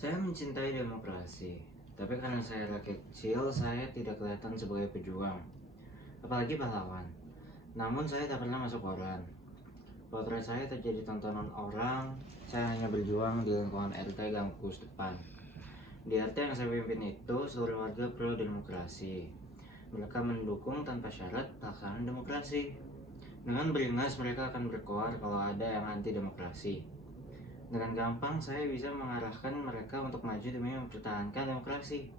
Saya mencintai demokrasi, tapi karena saya rakyat kecil, saya tidak kelihatan sebagai pejuang, apalagi pahlawan. Namun saya tak pernah masuk koran. Potret saya terjadi tontonan orang, saya hanya berjuang di lingkungan RT Gangkus depan. Di RT yang saya pimpin itu, seluruh warga pro demokrasi. Mereka mendukung tanpa syarat pelaksanaan demokrasi. Dengan beringas mereka akan berkoar kalau ada yang anti demokrasi. Dengan gampang saya bisa mengarahkan mereka untuk maju demi mempertahankan demokrasi.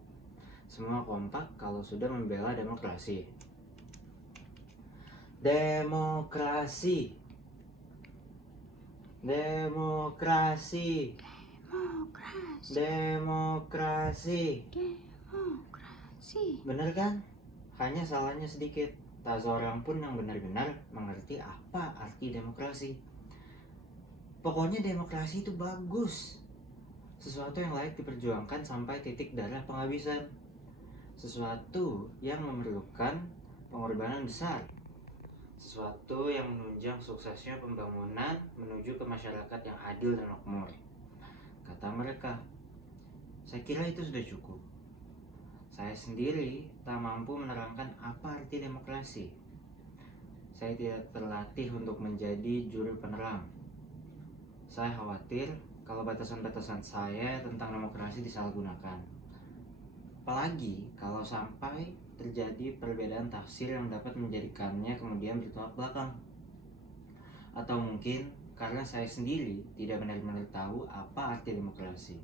Semua kompak kalau sudah membela demokrasi. Demokrasi. Demokrasi. Demokrasi. Demokrasi. Demokrasi. Benar kan? Hanya salahnya sedikit. Tak seorang pun yang benar-benar mengerti apa arti demokrasi. Pokoknya demokrasi itu bagus. Sesuatu yang layak diperjuangkan sampai titik darah penghabisan. Sesuatu yang memerlukan pengorbanan besar. Sesuatu yang menunjang suksesnya pembangunan menuju ke masyarakat yang adil dan makmur. Kata mereka, saya kira itu sudah cukup. Saya sendiri tak mampu menerangkan apa arti demokrasi. Saya tidak terlatih untuk menjadi juru penerang. Saya khawatir kalau batasan-batasan saya tentang demokrasi disalahgunakan. Apalagi kalau sampai terjadi perbedaan tafsir yang dapat menjadikannya kemudian bertolak belakang. Atau mungkin karena saya sendiri tidak benar-benar tahu apa arti demokrasi.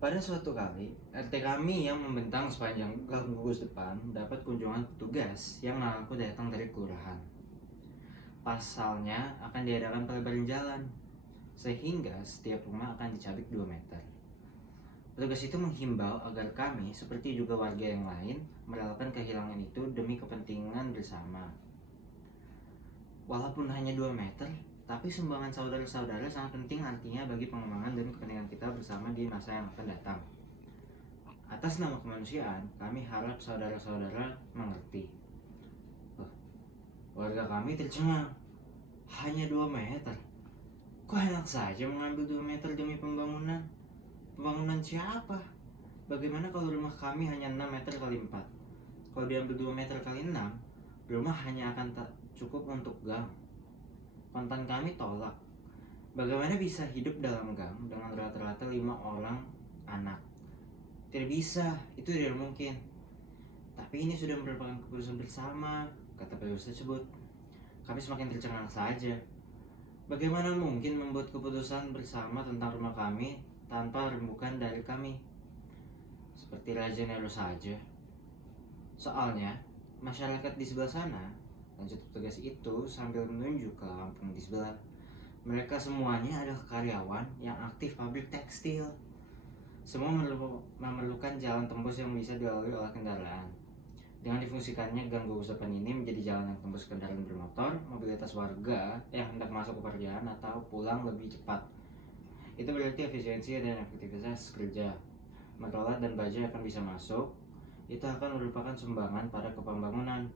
Pada suatu kali, RT kami yang membentang sepanjang gang gugus depan dapat kunjungan petugas yang mengaku datang dari kelurahan. Pasalnya akan diadakan pelebaran jalan, sehingga setiap rumah akan dicabik 2 meter. Petugas itu menghimbau agar kami, seperti juga warga yang lain, merelakan kehilangan itu demi kepentingan bersama. Walaupun hanya 2 meter, tapi sumbangan saudara-saudara sangat penting artinya bagi pengembangan dan kepentingan kita bersama di masa yang akan datang. Atas nama kemanusiaan, kami harap saudara-saudara mengerti. Warga kami tercengang. Hanya 2 meter. Kok enak saja mengambil 2 meter demi pembangunan? Pembangunan siapa? Bagaimana kalau rumah kami hanya 6 meter kali 4? Kalau diambil 2 meter kali 6, rumah hanya akan tak cukup untuk gang. Kontan kami tolak. Bagaimana bisa hidup dalam gang dengan rata-rata 5 orang anak? Tidak bisa, itu tidak mungkin. Tapi ini sudah merupakan keputusan bersama, kata petugas tersebut. Kami semakin tercengang saja. Bagaimana mungkin membuat keputusan bersama tentang rumah kami tanpa rembukan dari kami? Seperti Raja Nero saja. Soalnya, masyarakat di sebelah sana, lanjut petugas itu sambil menunjuk ke kampung di sebelah. Mereka semuanya adalah karyawan yang aktif pabrik tekstil. Semua memerlukan jalan tembus yang bisa dilalui oleh kendaraan. Dengan difungsikannya gang gugus depan ini menjadi jalan yang tembus kendaraan bermotor, mobilitas warga yang hendak masuk ke pekerjaan atau pulang lebih cepat. Itu berarti efisiensi dan efektivitas kerja. Matrolat dan baja akan bisa masuk. Itu akan merupakan sumbangan pada kepembangunan.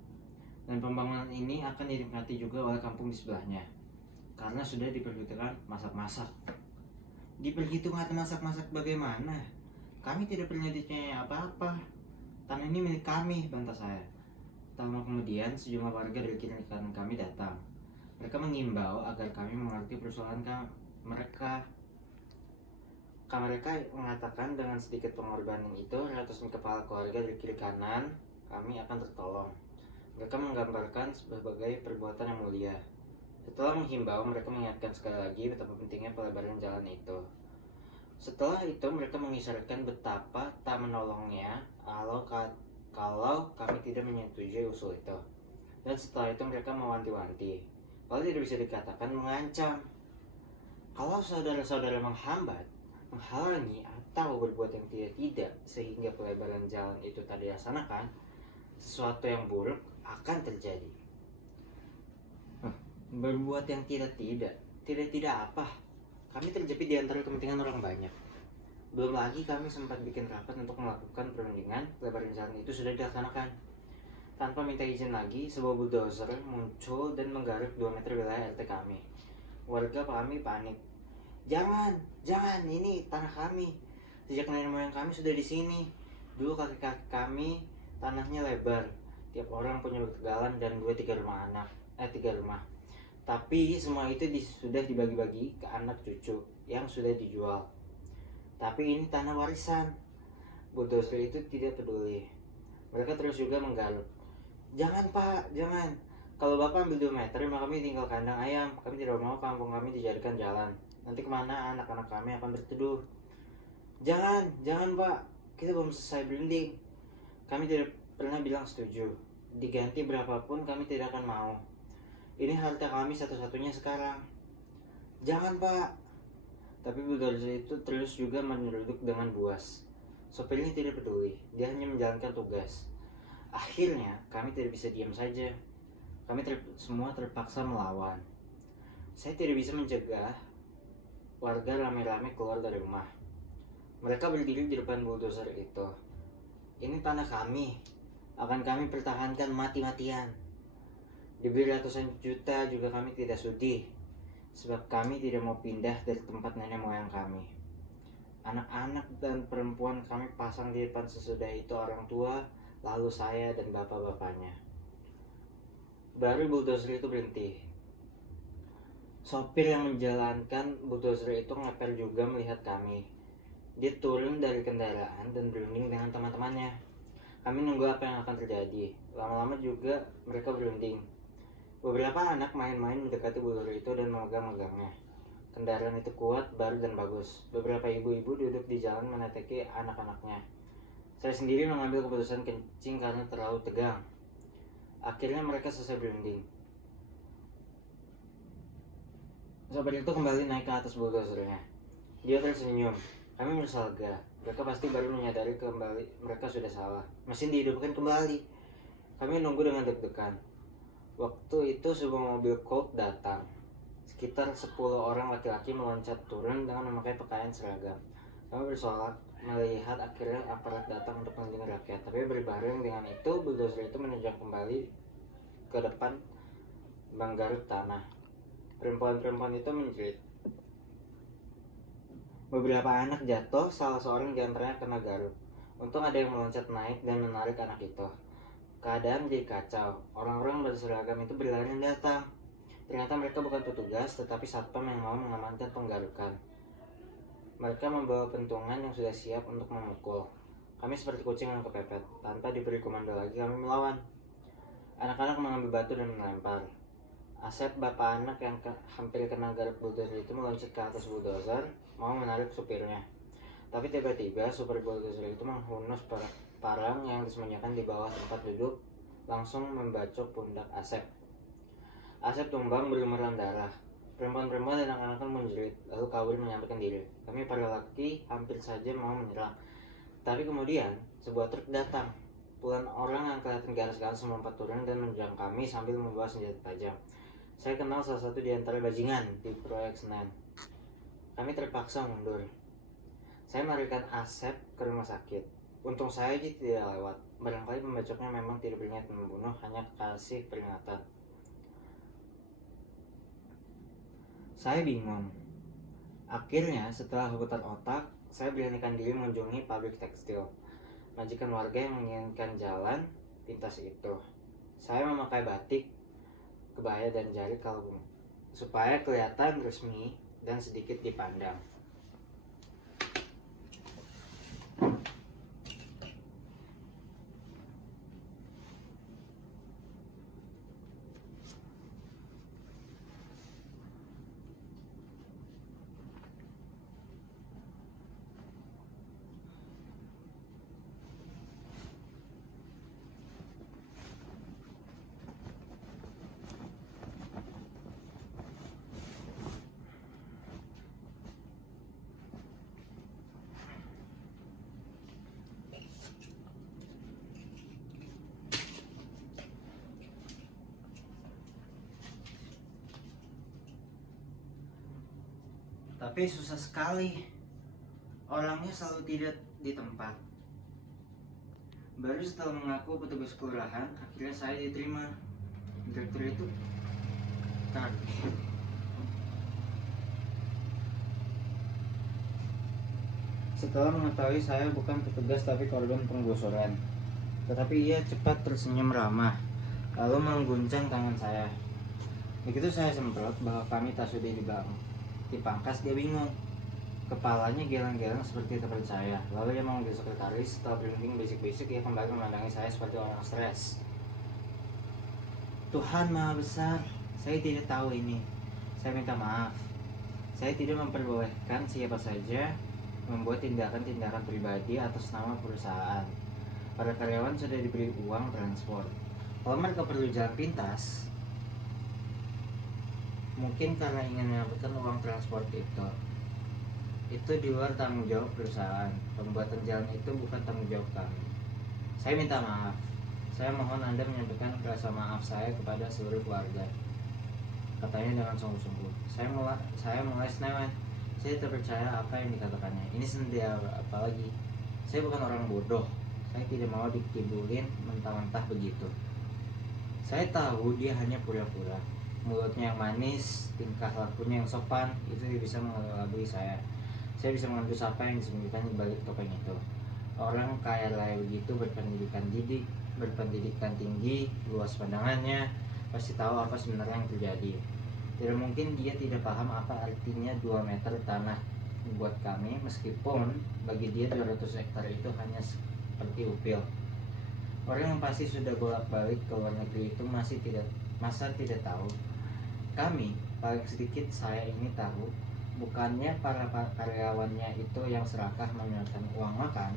Dan pembangunan ini akan dinikmati juga oleh kampung di sebelahnya. Karena sudah diperhitungkan masak-masak. Diperhitungkan masak-masak bagaimana? Kami tidak pernah ditanya apa-apa. Tanah ini milik kami, bantah saya. Tak lama kemudian, sejumlah warga dari kiri kanan kami datang. Mereka mengimbau agar kami mengerti persoalan mereka. Mereka mengatakan dengan sedikit pengorbanan itu, ratusan kepala keluarga dari kiri kanan kami akan tertolong. Mereka menggambarkan sebagai perbuatan yang mulia. Setelah menghimbau, mereka mengingatkan sekali lagi betapa pentingnya pelebaran jalan itu. Setelah itu mereka mengisyaratkan betapa tak menolongnya kalau kami tidak menyetujui usul itu. Dan setelah itu mereka mewanti-wanti. Kalau tidak bisa dikatakan mengancam. Kalau saudara-saudara menghalangi atau berbuat yang tidak sehingga pelebaran jalan itu tak dilaksanakan, sesuatu yang buruk akan terjadi. Berbuat yang tidak apa? Kami terjepit di antara kepentingan orang banyak. Belum lagi kami sempat bikin rapat untuk melakukan perundingan pelebaran jalan itu sudah dilaksanakan. Tanpa minta izin lagi, sebuah bulldozer muncul dan menggaruk 2 meter wilayah RT kami. Warga kami panik. Jangan, ini tanah kami. Sejak nenek moyang kami sudah di sini. Dulu kakek-kakek kami tanahnya lebar. Tiap orang punya tegalan dan 2-3 rumah anak. 3 rumah. Tapi semua itu sudah dibagi-bagi ke anak cucu yang sudah dijual. Tapi ini tanah warisan. Bulldozer itu tidak peduli. Mereka terus juga menggaluh. Jangan pak, jangan. Kalau bapak ambil 2 meter, maka kami tinggal kandang ayam. Kami tidak mau kampung kami dijadikan jalan. Nanti kemana anak-anak kami akan berteduh. Jangan pak. Kita belum selesai berunding. Kami tidak pernah bilang setuju. Diganti berapapun kami tidak akan mau. Ini harta kami satu-satunya sekarang. Jangan pak. Tapi bulldozer itu terus juga menyeruduk dengan buas. Sopirnya tidak peduli. Dia hanya menjalankan tugas. Akhirnya kami tidak bisa diam saja. Kami semua terpaksa melawan. Saya tidak bisa mencegah warga ramai-ramai keluar dari rumah. Mereka berdiri di depan bulldozer itu. Ini tanah kami. Akan kami pertahankan mati-matian. Diberi ratusan juta juga kami tidak sudi. Sebab kami tidak mau pindah dari tempat nenek moyang kami. Anak-anak dan perempuan kami pasang di depan, sesudah itu orang tua, lalu saya dan bapak-bapaknya. Baru bulldozer itu berhenti. Sopir yang menjalankan bulldozer itu ngepel juga melihat kami. Dia turun dari kendaraan dan berunding dengan teman-temannya. Kami nunggu apa yang akan terjadi. Lama-lama juga mereka berunding. Beberapa anak main-main mendekati bulldozer itu dan memegang-megangnya. Kendaraan itu kuat, baru dan bagus. Beberapa ibu-ibu duduk di jalan menateki anak-anaknya. Saya sendiri mengambil keputusan kencing karena terlalu tegang. Akhirnya mereka selesai berunding. Sopir itu kembali naik ke atas bulldozernya. Dia tersenyum. Kami bersalga. Mereka pasti baru menyadari kembali mereka sudah salah. Mesin dihidupkan kembali. Kami nunggu dengan deg-degan. Waktu itu sebuah mobil Colt datang. Sekitar 10 orang laki-laki meloncat turun dengan memakai pakaian seragam. Kami bersorak melihat akhirnya aparat datang untuk melindungi rakyat. Tapi berbareng dengan itu, bulldozer itu menunjuk kembali ke depan menggaruk tanah. Perempuan-perempuan itu menjerit. Beberapa anak jatuh, salah seorang di antaranya kena garuk. Untung ada yang meloncat naik dan menarik anak itu. Keadaan menjadi kacau. Orang-orang berseragam itu berlari datang. Ternyata mereka bukan petugas, tetapi satpam yang mau mengamankan penggarukan. Mereka membawa pentungan yang sudah siap untuk memukul. Kami seperti kucing yang kepepet. Tanpa diberi komando lagi, kami melawan. Anak-anak mengambil batu dan melempar. Asep, bapak anak yang hampir kena garuk bulldozer itu, meloncat ke atas bulldozer, mau menarik supirnya. Tapi tiba-tiba supir bulldozer itu menghunus parang yang disembunyikan di bawah tempat duduk, langsung membacok pundak Asep. Asep tumbang berlumuran darah. Perempuan-perempuan dan anak-anak menjerit, lalu kabur menyampaikan diri. Kami para laki hampir saja mau menyerang. Tapi kemudian sebuah truk datang. Puluhan orang yang kelihatan ganas-ganas melompat turun dan menyerang kami sambil membawa senjata tajam. Saya kenal salah satu di antara bajingan di proyek Senen. Kami terpaksa mundur. Saya melarikan Asep ke rumah sakit. Untung saya tidak lewat. Barangkali pembacoknya memang tidak berniat membunuh, hanya kasih peringatan. Saya bingung. Akhirnya setelah berputar otak, saya beranikan diri mengunjungi pabrik tekstil. Majikan warga yang menginginkan jalan pintas itu. Saya memakai batik, kebaya dan jari kalung supaya kelihatan resmi dan sedikit dipandang. Tapi susah sekali. Orangnya selalu tidak di tempat. Baru setelah mengaku petugas kelurahan, akhirnya saya diterima. Direktur itu kaget. Setelah mengetahui saya bukan petugas tapi korban penggusuran, tetapi ia cepat tersenyum ramah, lalu mengguncang tangan saya. Begitu saya semprot bahwa kami tak sudi dipangkas, dia bingung. Kepalanya geleng-geleng seperti terpercaya. Lalu ia memanggil sekretaris. Setelah berunding bisik-bisik, ia kembali memandangi saya seperti orang stres. Tuhan Maha Besar, saya tidak tahu ini. Saya minta maaf. Saya tidak memperbolehkan siapa saja membuat tindakan-tindakan pribadi atas nama perusahaan. Para karyawan sudah diberi uang transport. Kalau mereka perlu jalan pintas, mungkin karena ingin mendapatkan uang transport itu di luar tanggung jawab perusahaan. Pembuatan jalan itu bukan tanggung jawab kami. Saya minta maaf. Saya mohon Anda menyampaikan rasa maaf saya kepada seluruh keluarga, katanya dengan sungguh-sungguh. Saya mulai senewan. Saya terpercaya apa yang dikatakannya. Ini sendia apalagi. Saya bukan orang bodoh. Saya tidak mau dikibulin mentah-mentah begitu. Saya tahu dia hanya pura-pura. Mulutnya yang manis, tingkah lakunya yang sopan, itu bisa mengelabui saya. Saya bisa mengendus apa yang disembunyikan di balik topeng itu. Orang kaya raya begitu, berpendidikan tinggi, luas pandangannya, pasti tahu apa sebenarnya yang terjadi. Tidak mungkin dia tidak paham apa artinya 2 meter tanah buat kami, meskipun bagi dia 200 hektar itu hanya seperti upil. Orang yang pasti sudah bolak-balik ke luar negeri itu masa tidak tahu. Kami, paling sedikit saya ini tahu, bukannya para karyawannya itu yang serakah menyetorkan uang makan,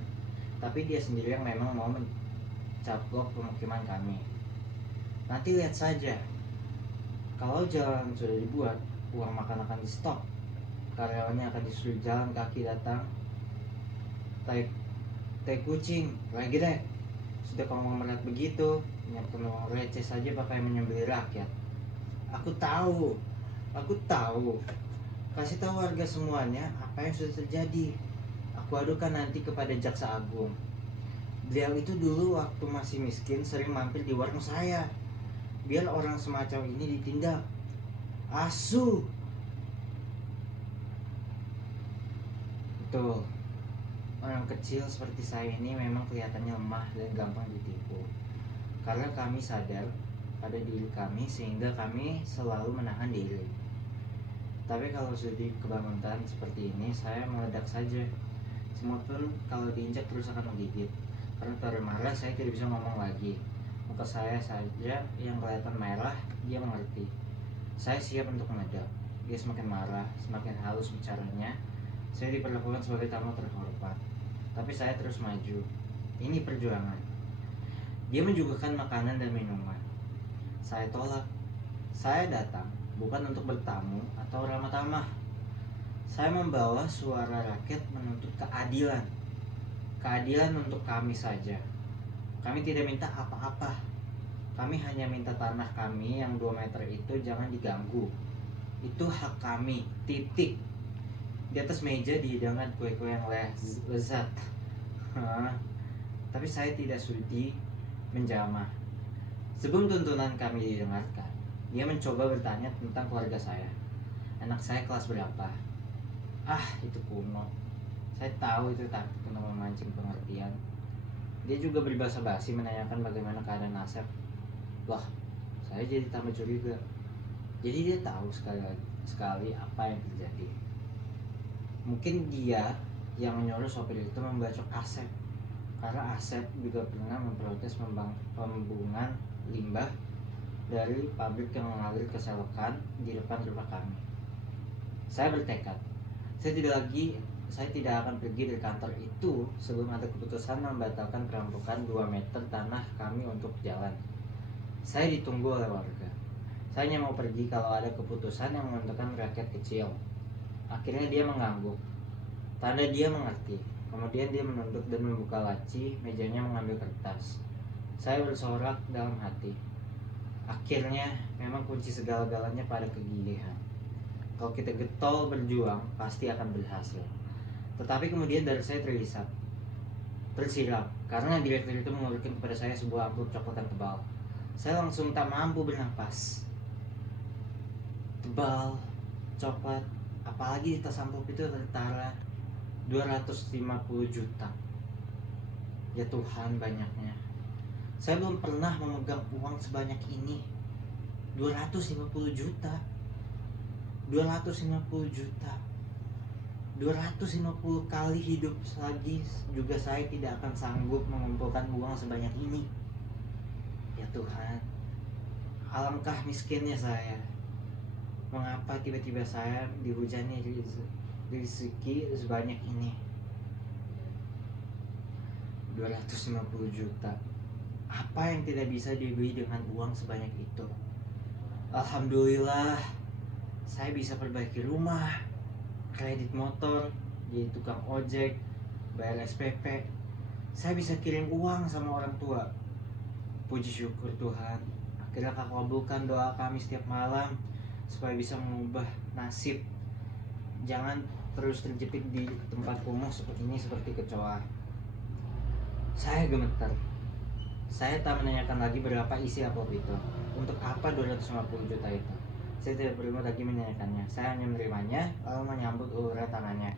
tapi dia sendiri yang memang mau mencaplok pemukiman kami. Nanti lihat saja, kalau jalan sudah dibuat, uang makan akan di stop, karyawannya akan disuruh jalan kaki datang. Tai kucing, lagi deh. Sudah kamu melihat begitu, menyiapkan uang receh saja pakai menyembelih rakyat. Aku tahu. Kasih tahu warga semuanya apa yang sudah terjadi. Aku adukan nanti kepada Jaksa Agung. Beliau itu dulu waktu masih miskin sering mampir di warung saya. Biar orang semacam ini ditindak. Asu. Betul. Orang kecil seperti saya ini memang kelihatannya lemah dan gampang ditipu. Karena kami sadar pada diri kami sehingga kami selalu menahan diri. Tapi kalau sudah kebangunan seperti ini, saya meledak saja. Semut pun kalau diinjak terus akan menggigit. Karena termarah saya tidak bisa ngomong lagi. Muka saya saja yang kelihatan merah, dia mengerti. Saya siap untuk meledak. Dia semakin marah, semakin halus bicaranya. Saya diperlakukan sebagai tamu terhormat. Tapi saya terus maju. Ini perjuangan. Dia menjuguhkan makanan dan minuman. Saya tolak. Saya datang bukan untuk bertamu atau ramah tamah. Saya membawa suara rakyat menuntut keadilan. Keadilan untuk kami saja. Kami tidak minta apa-apa. Kami hanya minta tanah kami yang 2 meter itu jangan diganggu. Itu hak kami, titik. Di atas meja dihidangkan kue-kue yang lezat. Tapi saya tidak sudi menjamah. Sebelum tuntunan kami didengarkan, dia mencoba bertanya tentang keluarga saya. Anak saya kelas berapa? Itu kuno. Saya tahu itu taktik untuk memancing pengertian. Dia juga berbahasa basi menanyakan bagaimana keadaan Asep. Loh, saya jadi tambah curiga. Jadi dia tahu sekali apa yang terjadi. Mungkin dia yang menyuruh sopir itu membacok Asep. Karena Asep juga pernah memprotes pembuangan limbah dari pabrik yang mengalir ke selokan di depan rumah kami. Saya bertekad, saya tidak akan pergi dari kantor itu sebelum ada keputusan membatalkan perampokan 2 meter tanah kami untuk jalan. Saya ditunggu oleh warga. Saya hanya mau pergi kalau ada keputusan yang menguntungkan rakyat kecil. Akhirnya dia mengangguk. Tanda dia mengerti. Kemudian dia menunduk dan membuka laci mejanya mengambil kertas. Saya bersorak dalam hati. Akhirnya memang kunci segala-galanya pada kegigihan. Kalau kita getol berjuang pasti akan berhasil. Tetapi kemudian dari saya tersilap karena direktur itu mengeluarkan kepada saya sebuah amplop coklat yang tebal. Saya langsung tak mampu bernapas. Tebal, coklat, apalagi di tas amplop itu tertara 250 juta. Ya Tuhan, banyaknya. Saya belum pernah memegang uang sebanyak ini. 250 juta. 250 juta. 250 kali hidup lagi juga saya tidak akan sanggup mengumpulkan uang sebanyak ini. Ya Tuhan, alangkah miskinnya saya. Mengapa tiba-tiba saya dihujani rezeki sebanyak ini? 250 juta. Apa yang tidak bisa dibeli dengan uang sebanyak itu? Alhamdulillah, saya bisa perbaiki rumah, kredit motor, jadi tukang ojek, bayar SPP. Saya bisa kirim uang sama orang tua. Puji syukur Tuhan, akhirnya Kau kabulkan doa kami setiap malam supaya bisa mengubah nasib. Jangan terus terjepit di tempat kumuh seperti ini, seperti kecoa. Saya gemetar. Saya tak menanyakan lagi berapa isi amplop itu. Untuk apa 250 juta itu? Saya tidak perlu lagi menanyakannya. Saya hanya menerimanya, lalu menyambut uluran tangannya.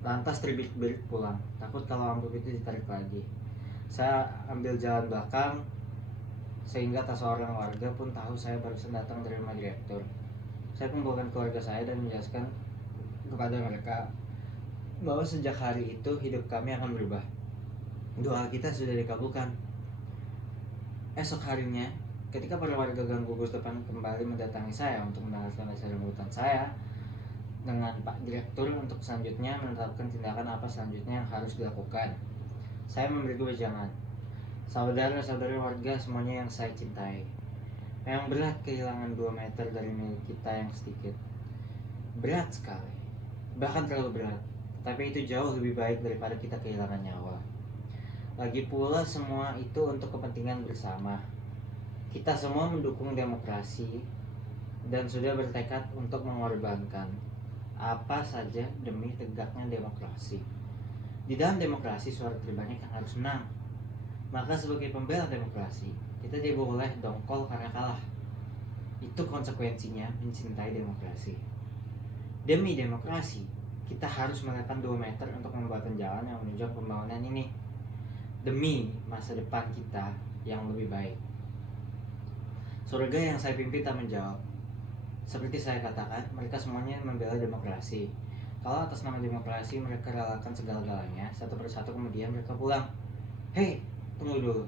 Lantas terbirit-birit pulang, takut kalau amplop itu ditarik lagi. Saya ambil jalan belakang, sehingga tak seorang warga pun tahu saya barusan datang dari rumah direktur. Saya kumpulkan keluarga saya dan menjelaskan kepada mereka bahwa sejak hari itu hidup kami akan berubah. Doa kita sudah dikabulkan. Esok harinya, ketika para warga Gang Gugus depan kembali mendatangi saya untuk mendengarkan hasil rembutan saya dengan Pak Direktur untuk selanjutnya menetapkan tindakan apa selanjutnya yang harus dilakukan, saya memberi kebijakan. Saudara-saudara warga semuanya yang saya cintai, memang berat kehilangan 2 meter dari milik kita yang sedikit. Berat sekali, bahkan terlalu berat. Tapi itu jauh lebih baik daripada kita kehilangan nyawa. Lagi pula semua itu untuk kepentingan bersama. Kita semua mendukung demokrasi dan sudah bertekad untuk mengorbankan apa saja demi tegaknya demokrasi. Di dalam demokrasi suara terbanyak yang harus menang. Maka sebagai pembela demokrasi, kita tidak boleh dongkol karena kalah. Itu konsekuensinya mencintai demokrasi. Demi demokrasi, kita harus meletakkan 2 meter untuk membuatkan jalan yang menunjang pembangunan ini. Demi masa depan kita yang lebih baik. Surga yang saya pimpin tak menjawab. Seperti saya katakan, mereka semuanya membela demokrasi. Kalau atas nama demokrasi mereka relakan segala-galanya, satu persatu kemudian mereka pulang. Hei, tunggu dulu.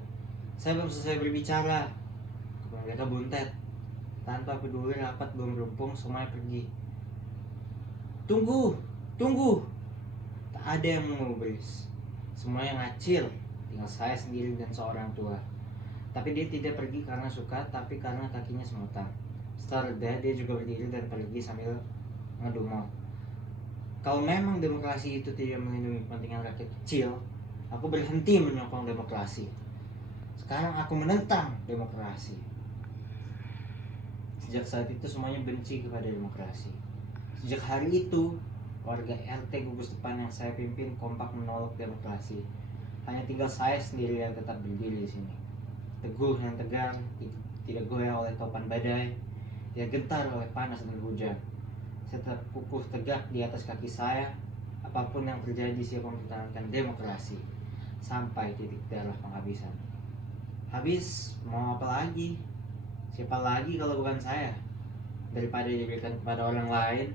Saya belum selesai berbicara. Mereka buntet. Tanpa peduli rapat belum rampung, semuanya pergi. Tunggu. Tak ada yang mengubris. Semua yang ngacil. Tinggal saya sendiri dan seorang tua. Tapi dia tidak pergi karena suka, tapi karena kakinya semutan. Setelah reda, dia juga berdiri dan pergi sambil ngedumel. Kalau memang demokrasi itu tidak melindungi kepentingan rakyat kecil, aku berhenti menyokong demokrasi. Sekarang aku menentang demokrasi. Sejak saat itu semuanya benci kepada demokrasi. Sejak hari itu, warga RT Gugus Depan yang saya pimpin kompak menolak demokrasi. Hanya tinggal saya sendiri yang tetap berdiri di sini. Teguh yang tegar, tidak goyah oleh topan badai, tidak gentar oleh panas dan hujan. Saya tetap kukuh tegak di atas kaki saya. Apapun yang terjadi, saya mempertahankan demokrasi sampai titik darah penghabisan. Habis, mau apa lagi? Siapa lagi kalau bukan saya? Daripada diberikan kepada orang lain,